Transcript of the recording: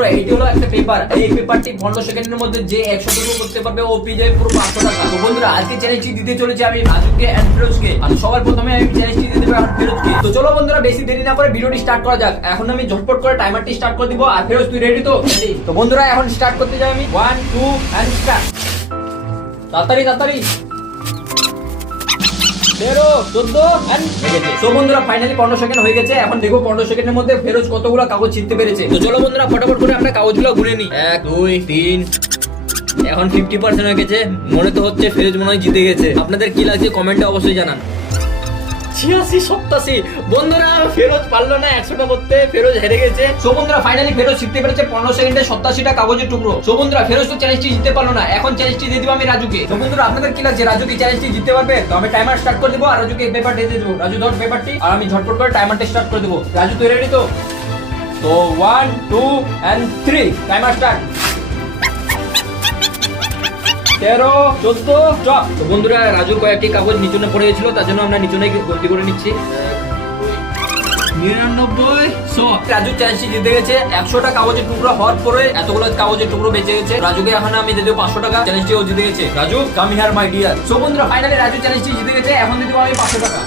বন্ধুরা এইটা হলো একটা পেপার, এই পেপারটি 15 সেকেন্ডের মধ্যে যে 100 টুকরো করতে পারবে ও পেয়ে যাবে পুরো 500 টাকা। তো বন্ধুরা আজকে চ্যালেঞ্জটি দিতে চলেছি আমি রাজুকে এন্ড ফিরোজকে। আর সবার প্রথমে আমি চ্যালেঞ্জটি দিতে পারি ফিরোজকে। তো চলো বন্ধুরা বেশি দেরি না করে ভিডিওটি স্টার্ট করা যাক। এখন আমি ঝটপট করে টাইমারটি স্টার্ট করে দিব। আর ফিরোজ তুই রেডি তো? রেডি। তো বন্ধুরা এখন স্টার্ট করতে যাই আমি। 1 2 এন্ড স্টার্ট। তাড়াতাড়ি তাড়াতাড়ি। 13 14 এন্ড হয়ে গেছে। তো বন্ধুরা ফাইনালি 15 সেকেন্ড হয়ে গেছে। এখন দেখো 15 সেকেন্ডের মধ্যে ফিরোজ কতগুলো কাগজ ছিঁড়তে পেরেছে। তো চলো বন্ধুরা ফটাফট করে আমরা কাগজগুলো গুনে নিই। 1 2 3। এখন 50% হয়ে গেছে। মনে তো হচ্ছে ফিরোজ মনে হয় জিতে গেছে। আপনাদের কি লাগছে কমেন্টে অবশ্যই জানান। 86 87। বন্ধুরা ফিরোজ পারলো না 100টা করতে, ফিরোজ হেরে গেছে। সো বন্ধুরা ফাইনালি ফিরোজ শিখতে পেরেছে 15 সেকেন্ডে 87টা কাগজের টুকরো। সো বন্ধুরা ফিরোজ তো চ্যালেঞ্জটি জিততে পারলো না, এখন চ্যালেঞ্জটি দিয়ে দিব আমি রাজুকে। তো বন্ধুরা আপনাদের কি লাগছে রাজু কি চ্যালেঞ্জটি জিততে পারবে? তো আমি টাইমার স্টার্ট করে দেব আর রাজুকে এই পেপার দিয়ে দেব। রাজু ধর পেপারটি আর আমি ঝটপট করে টাইমারটা স্টার্ট করে দেব। রাজু তুই রেডি তো? তো 1 2 এন্ড 3 টাইমার স্টার্ট। 13 14 স্টপ। তো বন্ধুরা রাজুর কয়েকটি কাগজ নিচনে পড়ে গেছিল, তার জন্য আমরা নিচনে গন্তি করে নিচ্ছি। 99 100। রাজু চ্যালেঞ্জটি জিতে গেছে। 100টা কাগজের টুকরো হওয়ার পরে এতগুলো কাগজের টুকরো বেঁচে গেছে। রাজুকে এখন আমি দিয়ে দেব 500 টাকা। চ্যালেঞ্জটি ও জিতে গেছে। Raju come here my dear. So বন্ধুরা ফাইনালি রাজু চ্যালেঞ্জটি জিতে গেছে। এখন দিয়ে দেব আমি 500 টাকা।